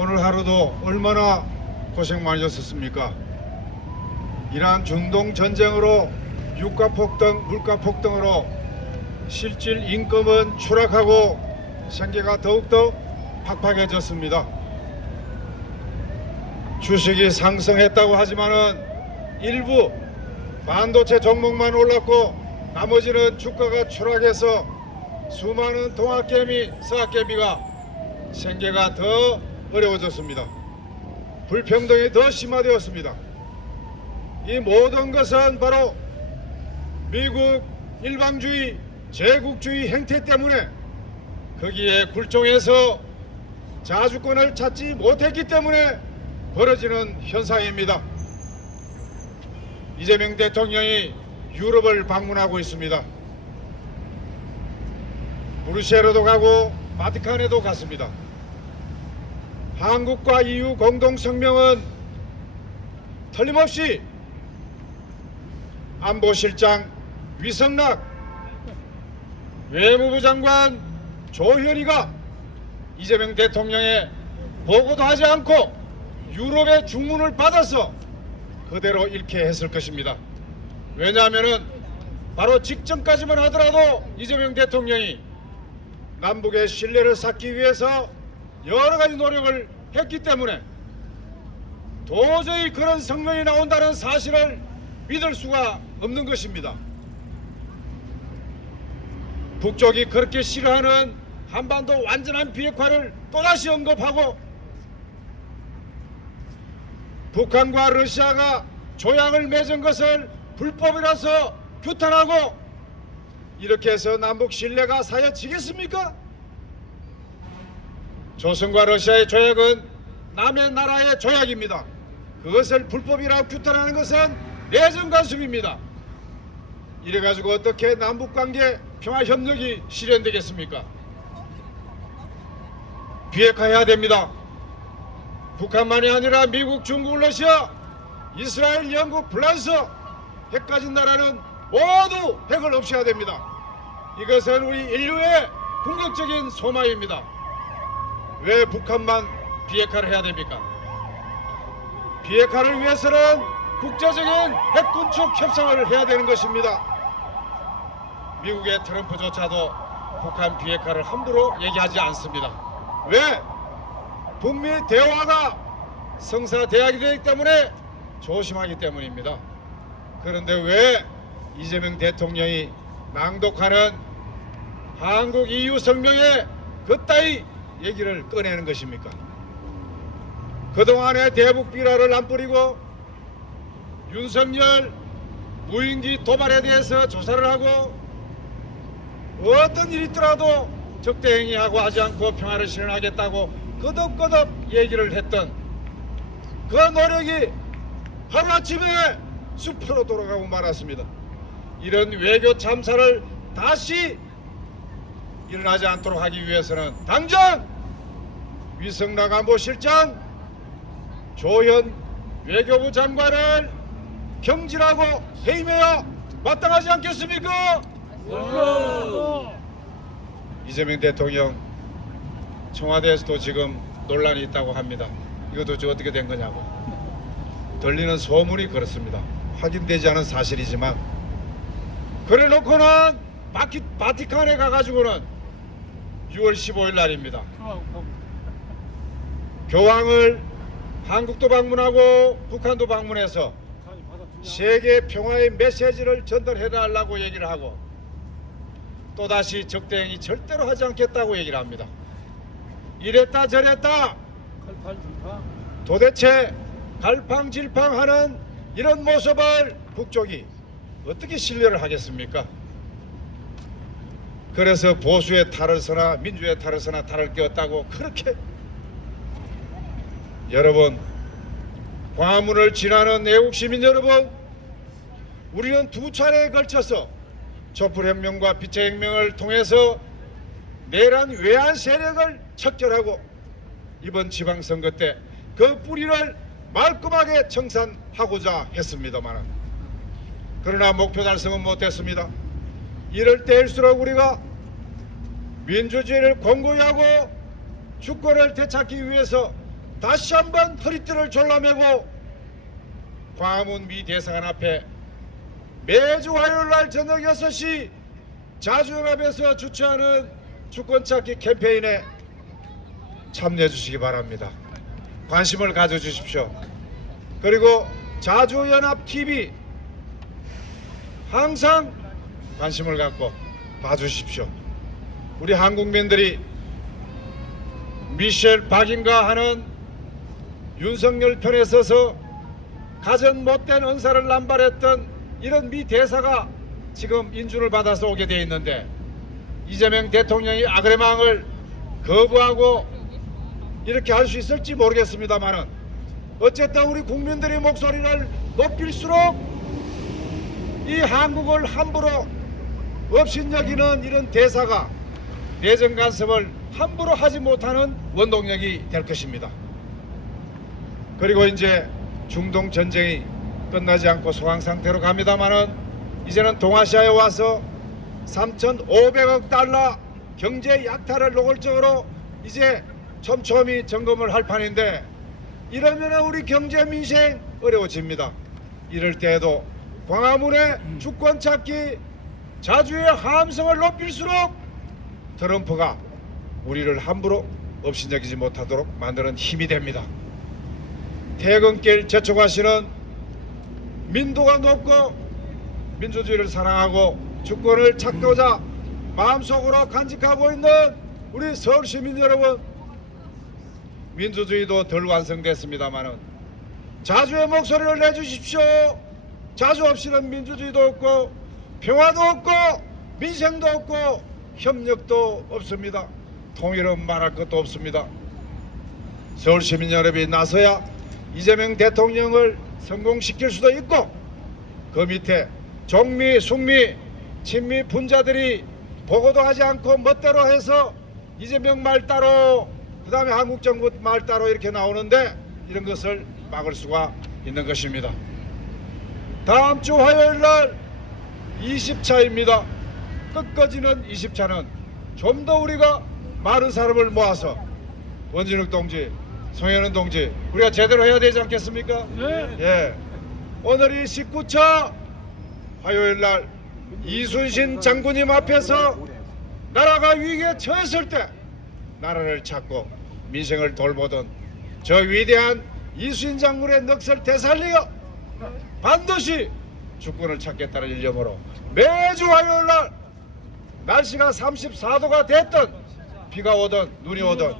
오늘 하루도 얼마나 고생 많으셨습니까? 이러한 중동 전쟁으로 유가 폭등, 물가 폭등으로 실질 임금은 추락하고 생계가 더욱더 팍팍해졌습니다. 주식이 상승했다고 하지만은 일부 반도체 종목만 올랐고 나머지는 주가가 추락해서 수많은 동학개미, 서학개미가 생계가 더 어려워졌습니다. 불평등이 더 심화되었습니다. 이 모든 것은 바로 미국 일방주의, 제국주의 행태 때문에 거기에 굴종해서 자주권을 찾지 못했기 때문에 벌어지는 현상입니다. 이재명 대통령이 유럽을 방문하고 있습니다. 브뤼셀에도 가고 바티칸에도 갔습니다. 한국과 EU 공동성명은 틀림없이 안보실장 위성락, 외무부 장관 조현희가 이재명 대통령의 보고도 하지 않고 유럽의 주문을 받아서 그대로 잃게 했을 것입니다. 왜냐하면 바로 직전까지만 하더라도 이재명 대통령이 남북의 신뢰를 쌓기 위해서 여러 가지 노력을 했기 때문에 도저히 그런 성명이 나온다는 사실을 믿을 수가 없는 것입니다. 북쪽이 그렇게 싫어하는 한반도 완전한 비핵화를 또다시 언급하고 북한과 러시아가 조약을 맺은 것을 불법이라서 규탄하고 이렇게 해서 남북 신뢰가 사여지겠습니까? 조선과 러시아의 조약은 남의 나라의 조약입니다. 그것을 불법이라고 규탄하는 것은 내정 간섭입니다. 이래가지고 어떻게 남북관계 평화협력이 실현되겠습니까? 비핵화해야 됩니다. 북한만이 아니라 미국, 중국, 러시아, 이스라엘, 영국, 프랑스 핵 가진 나라는 모두 핵을 없애야 됩니다. 이것은 우리 인류의 궁극적인 소망입니다. 왜 북한만 비핵화를 해야 됩니까? 비핵화를 위해서는 국제적인 핵 군축 협상을 해야 되는 것입니다. 미국의 트럼프조차도 북한 비핵화를 함부로 얘기하지 않습니다. 왜? 북미 대화가 성사돼야 되기 때문에 조심하기 때문입니다. 그런데 왜 이재명 대통령이 낭독하는 한국 EU 성명에 그따위 얘기를 꺼내는 것입니까? 그동안에 대북 비라를 안 뿌리고 윤석열 무인기 도발에 대해서 조사를 하고 어떤 일이 있더라도 적대 행위하고 하지 않고 평화를 실현하겠다고 끄덕끄덕 얘기를 했던 그 노력이 하루아침에 숲으로 돌아가고 말았습니다. 이런 외교 참사를 다시 일어나지 않도록 하기 위해서는 당장 위성락 안보실장 조현 외교부 장관을 경질하고 해임해야 마땅하지 않겠습니까? 이재명 대통령 청와대에서도 지금 논란이 있다고 합니다. 이것도 어떻게 된 거냐고. 들리는 소문이 그렇습니다. 확인되지 않은 사실이지만 그래 놓고는 바티칸에 가가지고는 6월 15일 날입니다. 교황을 한국도 방문하고 북한도 방문해서 세계 평화의 메시지를 전달해달라고 얘기를 하고 또다시 적대행위 절대로 하지 않겠다고 얘기를 합니다. 이랬다 저랬다 도대체 갈팡질팡하는 이런 모습을 북쪽이 어떻게 신뢰를 하겠습니까? 그래서 보수의 탈을 서나 민주의 탈을 서나 탈을 끼웠다고 그렇게 여러분 광화문을 지나는 애국시민 여러분, 우리는 두 차례에 걸쳐서 촛불혁명과 빛의 혁명을 통해서 내란 외환 세력을 척결하고 이번 지방선거 때 그 뿌리를 말끔하게 청산하고자 했습니다만 그러나 목표 달성은 못했습니다. 이럴 때일수록 우리가 민주주의를 공고히 하고 주권을 되찾기 위해서 다시 한번 허리띠를 졸라매고 광화문 미 대사관 앞에 매주 화요일날 저녁 6시 자주연합에서 주최하는 주권찾기 캠페인에 참여해 주시기 바랍니다. 관심을 가져주십시오. 그리고 자주연합TV 항상 관심을 갖고 봐주십시오. 우리 한국민들이 미셸 박인가 하는 윤석열 편에 서서 가전 못된 은사를 남발했던 이런 미 대사가 지금 인준을 받아서 오게 되어 있는데 이재명 대통령이 아그레망을 거부하고 이렇게 할 수 있을지 모르겠습니다만은 어쨌든 우리 국민들의 목소리를 높일수록 이 한국을 함부로 업신여기는 이런 대사가 내정 간섭을 함부로 하지 못하는 원동력이 될 것입니다. 그리고 이제 중동 전쟁이 끝나지 않고 소강 상태로 갑니다만은 이제는 동아시아에 와서 3,500억 달러 경제 약탈을 노골적으로 이제 촘촘히 점검을 할 판인데 이러면 우리 경제 민생 어려워집니다. 이럴 때에도 광화문의 주권 찾기 자주의 함성을 높일수록 트럼프가 우리를 함부로 업신여기지 못하도록 만드는 힘이 됩니다. 퇴근길 재촉하시는 민도가 높고 민주주의를 사랑하고 주권을 찾고자 마음속으로 간직하고 있는 우리 서울 시민 여러분, 민주주의도 덜 완성됐습니다마는 자주의 목소리를 내주십시오. 자주 없이는 민주주의도 없고 평화도 없고 민생도 없고 협력도 없습니다. 통일은 말할 것도 없습니다. 서울 시민 여러분이 나서야 이재명 대통령을 성공시킬 수도 있고 그 밑에 종미, 숙미, 친미 분자들이 보고도 하지 않고 멋대로 해서 이재명 말 따로 그 다음에 한국정부 말 따로 이렇게 나오는데 이런 것을 막을 수가 있는 것입니다. 다음 주 화요일 날 20차입니다. 끝까지는 20차는 좀 더 우리가 많은 사람을 모아서 원진욱 동지, 송현은 동지 우리가 제대로 해야 되지 않겠습니까? 네. 예. 오늘이 19차 화요일 날 이순신 장군님 앞에서 나라가 위기에 처했을 때 나라를 찾고 민생을 돌보던 저 위대한 이순신 장군의 넋을 되살리어 반드시 주권을 찾겠다는 일념으로 매주 화요일 날 날씨가 34도가 됐든 비가 오든 눈이 오든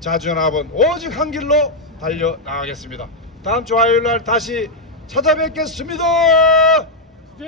자주연합은 오직 한 길로 달려나가겠습니다. 다음 주 화요일 날 다시 찾아뵙겠습니다. 네.